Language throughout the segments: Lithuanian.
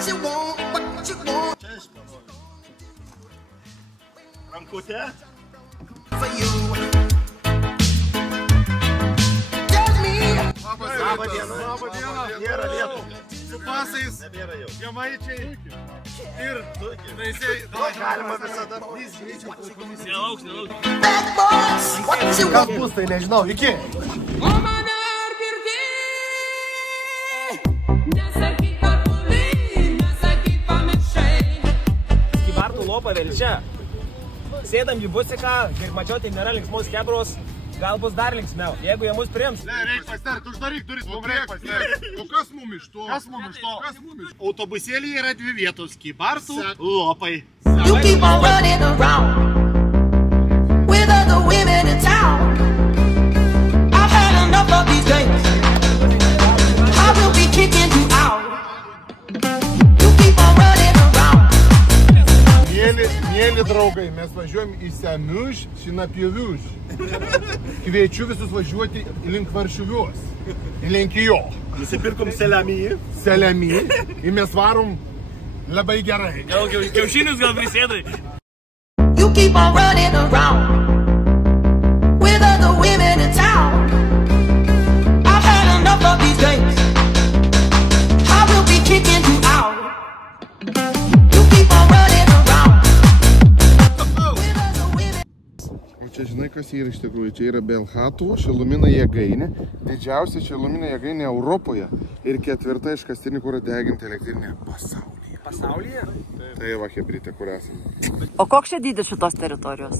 Čia aš parodžiu. Rankutė. Labą dieną. Nėra lietų. Su pasais, žemaičiai ir naisiai. Galima visada. Nelauks. Kas bus, tai nežinau. Iki. Kybartų lopą Velčia. Sėdam į busiką, kiek mačiau, tai nėra linksmos kebros. Gal bus dar linksmiau, jeigu jie mus priims. Ne, reik pasitart, uždaryk duris, mums reik pasitart. O kas mum iš to? Kas mum iš to? Autobusėlėje yra 2 vietos. Kybartų lopai. You keep on running around with other women in town. I've had enough of these days. I will be kicking you out. You keep on running around. Mėly draugai, mes važiuojam į Semiuš, Sinapjeviuš. Kviečiu visus važiuoti link Varšuvios. Link jo. Nusipirkom seliamį. Seliamį. Ir mes varom labai gerai. Gal kiaušinius gal prisėdai. You keep on running around with other women in town. I've had enough of these days. I will be kicking you out. You keep on running around with other women. O čia žinai, kas yra iš tikrųjų? Čia yra Belhatų šilumino jėgainė. Didžiausia šilumino jėgainė Europoje. Ir 4 iškastinį kurą deginti elektrinė pasaulyje. Pasaulyje? Tai va, hebrytė, kur esame. O koks čia dydis šitos teritorijos?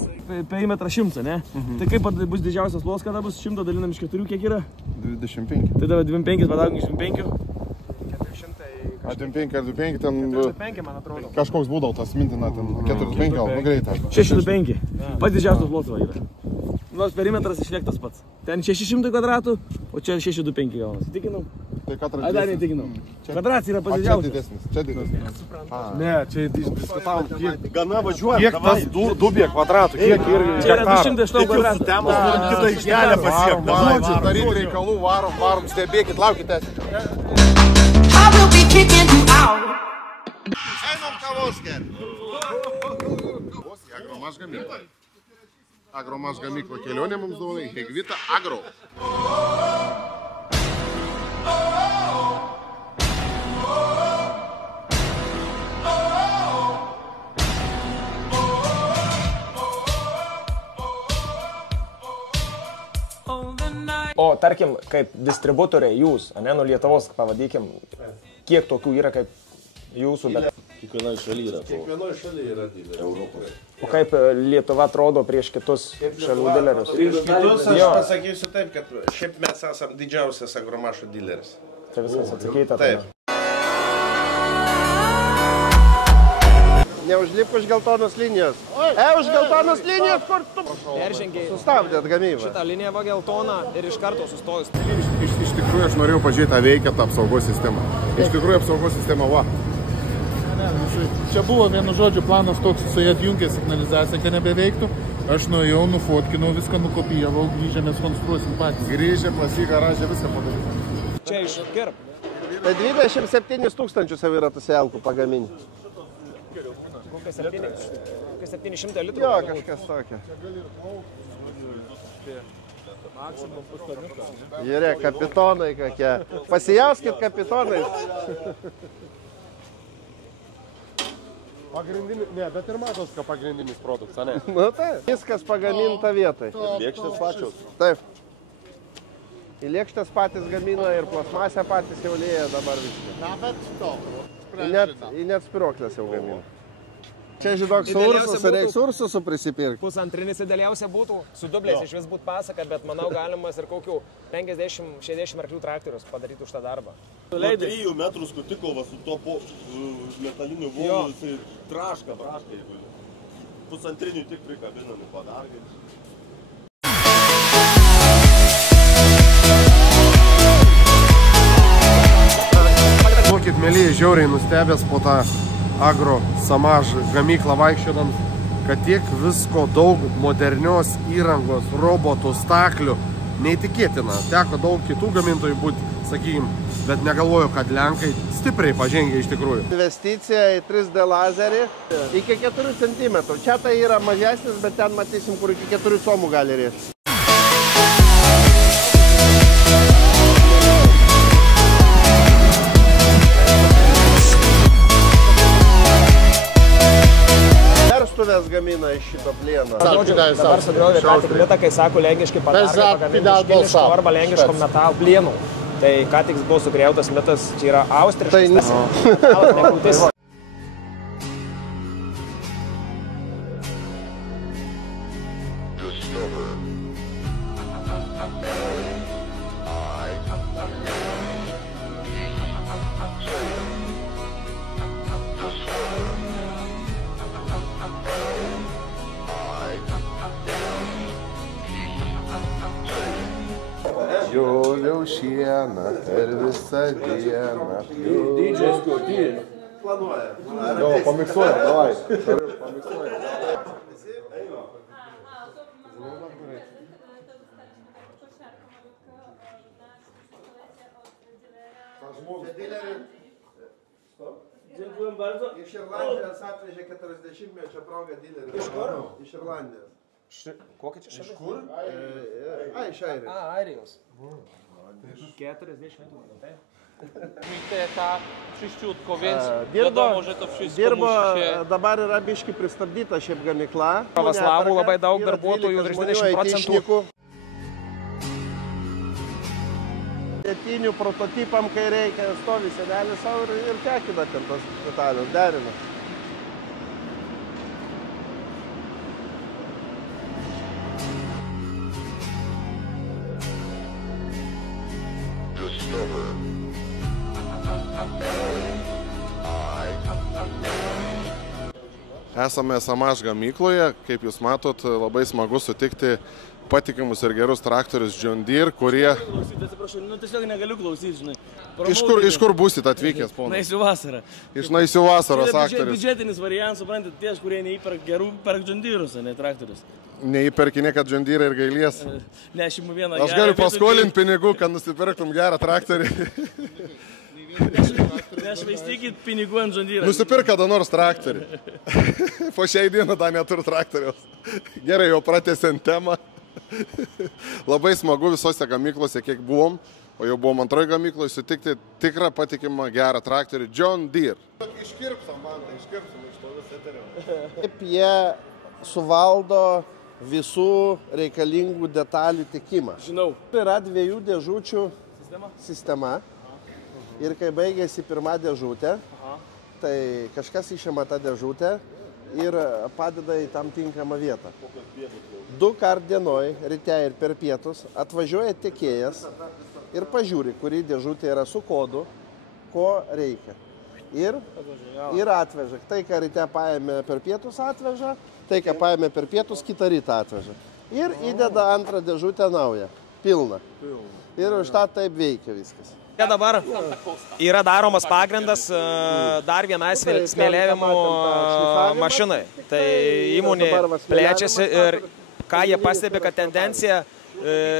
Perimetrą 100, ne? Tai kaip bus didžiausias plotas, kada bus 100 dalinam iš 4, kiek yra? 25. Tai dabar 25 padaugink iš 25. 25 ar 25, ten 405, man atrodo. kažkoks būdavo tas mintina, ten 45 gal, nu greitai. 605. Pats didžiausias plotas va yra. Nors perimetras išliektas pats. Ten 600 kvadratų, o čia 625 gaunas. Įtikinau? Tai katras A, dar neįtikinau. Kvadratas yra pats Čia didžiausias. didesnis, čia didesnis. Ne, čia diskutavom, kiek gana važiuojam. Kiek tas dubė kvadratų, kiek ir Čia yra 208 kvadratų. Temos turim kitą išgelę pasiekti. Varom, daryt reikalų, varom, stebėkit, laukite. I will be kicking you out. Einam kavos gerti. Agromaž gamykla. Agromaž gamykla kelionė mums duodai, Hegvita Agro. O tarkim, kaip distributoriai jūs, ane, nu Lietuvos pavadikim, kiek tokių yra kaip jūsų, bet... Kiekvienoje šalyje yra. Kiekvienoje šalyje yra didelė Europoje. O kaip Lietuva atrodo prieš kitus šalių dilerius? Prieš kitus aš pasakysiu taip, kad šiaip mes esam didžiausias agromašo dileris. Tai viskas atsakyta. Taip. Neužlip už geltonos linijos. Už geltonos linijos, kur tu Peržengiai sustabdėt gamybą. šitą liniją va geltoną ir iš karto sustojus. Iš tikrųjų aš norėjau pažiūrėti, ar veikia tą apsaugos sistemą. Iš tikrųjų apsaugos sistema va. Čia buvo vienu žodžiu planas toks, su jie atjungė signalizaciją, kad nebeveiktų. Aš nuėjau, nufotkinau, viską nukopijavau, grįžę mes konstruosim patys. Grįžę pas į garažę viską padaryti. Čia iš gerb. Tai 27 000 jau yra tų selkų pagaminti. Kokia 700 litrų. Jo, kažkas tokio. Žiūrėk, kapitonai kokie. Pasijauskit kapitonais. Pagrindinis, ne, bet ir matos, kad pagrindinis produktas, ne? Nu tai, viskas pagaminta vietoj. Lėkštės pačios. Taip. Į lėkštės patys gamina ir plasmasę patys jau lėja dabar viską. Na, bet to. Į net spiruoklės jau gamina. Čia žinok, sursusų prisipirkti. Pusantrinis idealiausia būtų, su dubliais iš vis būtų pasaka, bet manau galimas ir kokių 50-60 arklių traktorius padaryti už tą darbą. 3 metrų skutikovas su to metaliniu volu, jisai traška. Pusantrinių tik prikabinami padargai. Mokit, mėlyje, žiauriai nustebęs po tą Agro Samaž gamyklą vaikščiodams, kad tiek visko daug modernios įrangos, robotų, staklių, neįtikėtina. Teko daug kitų gamintojų būti sakykim, bet negalvoju, kad Lenkai stipriai pažengė iš tikrųjų. Investicija į 3D lazerį iki 4 cm. Čia tai yra mažesnis, bet ten matysim, kur iki 4 comų gali rėžti. Verstuvės gamina iš šito plieno. Dabar sugriovė ką tik mitą, kai sako lenkiški padargai pagaminti iš kiniško arba lenkiško metal plienų. Tai ką tik buvo sugriautas mitas, čia yra austriškas metalas, ne krūtis. Pjoviau šieną per visą dieną. Dydžiai skauti. Planuoja. Jo, pamiksuoja, davai. Pamiksuoja. Dziękuję bardzo. Iš Irlandijos atvežė 40-mečio progą dilerį. Iš kur? Iš Irlandijos. Kokį čia šalis? Iš kur? Iš Airijos. Airijos. 40 metų, tai? Tak czyściutko, więc wiadomo, że to wszystko Dirbo, musi się... dabar yra biški pristabdyta šiaip gamykla. Pravoslavų labai daug darbuotojų, virš 20%. Pietinių prototipam, kai reikia, stovi senelis savo ir tekina ten tos detalės, derina. Esame SMH gamykloje, kaip jūs matot, labai smagu sutikti patikimus ir gerus traktorius John Deere, kurie... Atsiprašau, tiesiog negaliu klausyti, žinai. Iš kur būsit atvykęs, ponas? Naisių vasarą. Iš Naisių vasaros aktorius. Biudžetinis variantas, suprantat, tie, kurie neįperk gerų, perk John Deere'us, ne traktorius. Neįperki niekad John Deere ir gailies. Ne, aš imu vieną. Aš galiu paskolinti pinigų, kad nusipirktum gerą traktorį. Nešvaistykit pinigų ant John Deere. Nusipirk kada nors traktorį. Po šiai dieną dar neturiu traktoriaus. Gerai, jau pratęsiant temą. Labai smagu visose gamyklose, kiek buvom, o jau buvom antroje gamykloje, sutikti tikrą patikimą gerą traktorių John Deere. Iškirpsam, man tai iškirpsam iš to vis eterio. Kaip jie suvaldo visų reikalingų detalių tikimą. Žinau. Yra 2 dėžučių sistema. Ir kai baigėsi pirma dėžutė, tai kažkas išima tą dėžutę ir padeda į tam tinkamą vietą. 2 kart dienoj, ryte ir per pietus, atvažiuoja tiekėjas ir pažiūri, kuri dėžutė yra su kodu, ko reikia. Ir atveža. Tai, ką ryte paėmė per pietus atveža, tai, ką paėmė per pietus, kitą rytą atveža. Ir įdeda antrą dėžutę naują, pilną. Ir už tą taip veikia viskas. Dabar yra daromas pagrindas dar vienai smėlėjimo mašinai. Tai įmonė plečiasi ir ką jie pastebi, kad tendencija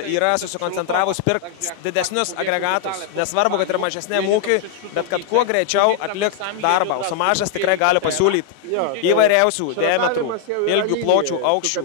yra susikoncentravus pirkti didesnius agregatus. Nesvarbu, kad ir mažesnėm ūkiui, bet kad kuo greičiau atlikt darbą. O SMH tikrai gali pasiūlyti įvairiausių diametrų, ilgių, pločių, aukščių.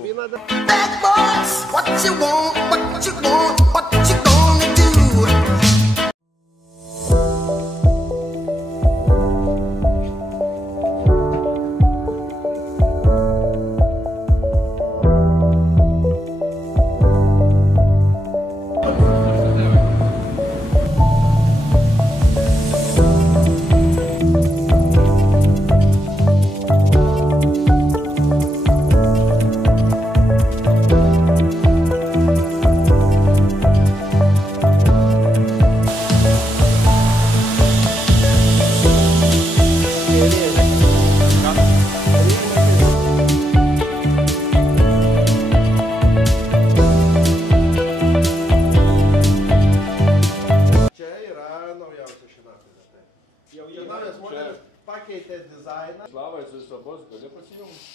Pakeitė dizainą. Slavais ir sabos gali pasijungti.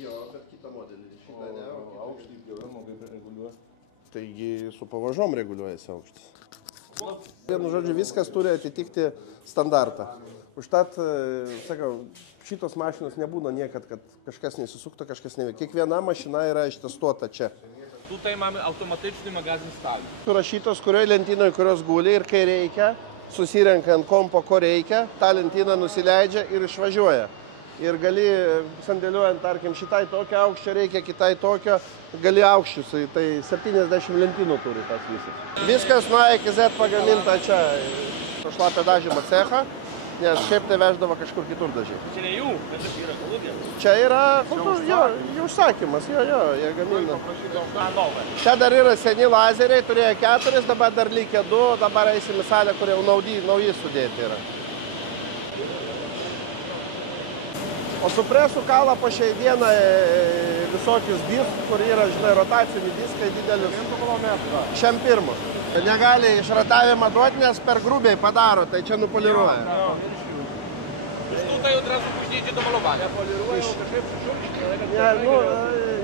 Jo, bet kitą modelį. Šitą ne. Aukštį pjovimo kaip reguliuos. Taigi su pavažom reguliuojasi aukštis. Vienu žodžiu, viskas turi atitikti standartą. Užtat, sakau, šitos mašinos nebūna niekad, kad kažkas nesisukta, kažkas neveikia. Kiekviena mašina yra ištestuota čia. Tutaj mamy automatyczny magazyn stali. Surašytos, kurioje lentynoje, kurios guli ir kai reikia, susirenka ant kompo, ko reikia, tą lentyną nusileidžia ir išvažiuoja. Ir gali, sandėliuojant, tarkim, šitai tokio aukščio reikia, kitai tokio, gali aukščius, tai 70 lentynų turi tas visas. Viskas nuo A iki Z pagaminta čia, šlapio dažymo cechą, nes šiaip tai veždavo kažkur kitur dažyti. Čia ne jų, bet čia yra kolūkė. Čia yra, jų užsakymas, jie gamina. Čia dar yra seni lazeriai, turėjo 4, dabar dar lygia 2, dabar eisim į salę, kur jau nauji sudėti yra. O su presu kala po šiai dieną visokius diskus, kur yra, žinai, rotaciniai diskai didelius. 101. Negali išratavimą duoti, nes per grubiai padaro, tai čia nupoliruoja. Już tutaj od razu później idzie do malowania.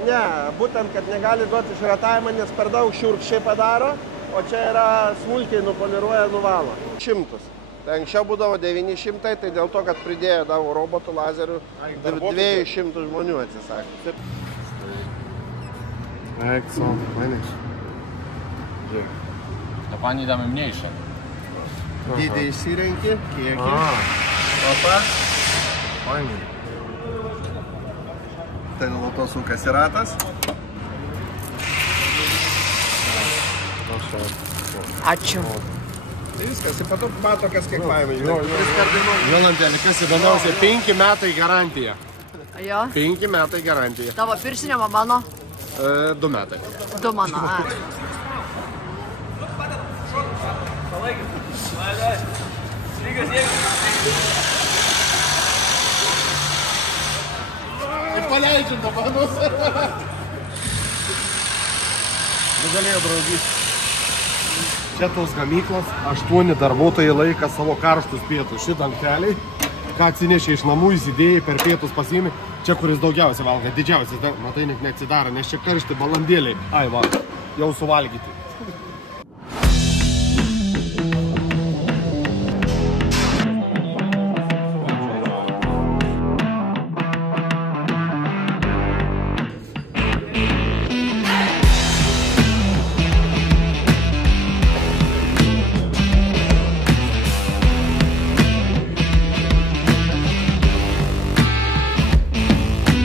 Ne, būtent, kad negali duoti išratavimą, nes per daug šiurkščiai padaro, o čia yra smulkiai nupoliruoja, nuvalo. 100. Tai anksčiau būdavo 900, tai dėl to, kad pridėjo daug robotų lazerių, 200 žmonių atsisakė. Jak co? Fajnie. To pani damy mniejsze. Dydį įsirenki, kiekį. Opa. Fajnie. Tai nuolatos sukasi ratas. Ačiū. Tai viskas, ir pato mato, kas kiek paėmė. Jolantėlė, kas įdomiausia, 5 metai garantija. Jo. 5 metai garantija. Tavo piršinė, mano? 2 metai. 2 mano, Ir paleidžiam dabar nusarą. Nugalėjo draugys. Čia tos gamyklos, 8 darbuotojai laika savo karštus pietus. Šitą keliai, ką atsinešė iš namų, įsidėjai per pietus pasiimi. Čia, kuris daugiausia valga, didžiausias, matai, net neatsidaro, nes čia karšti balandėliai. Ai, va, jau suvalgyti.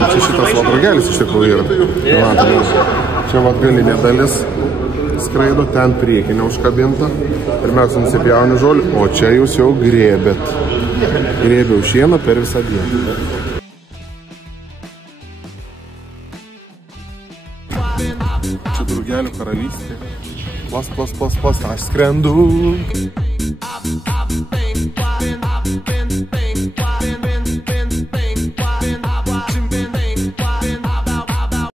Čia šitas vadrogelis iš tikrųjų yra. Čia vat galinė dalis skraido, ten priekinė užkabinta. Pirmiausia nusipjauni žolį, o čia jūs jau grėbėt. Grėbiau šieną per visą dieną. Čia drugelių karalystė. Pas, aš skrendu.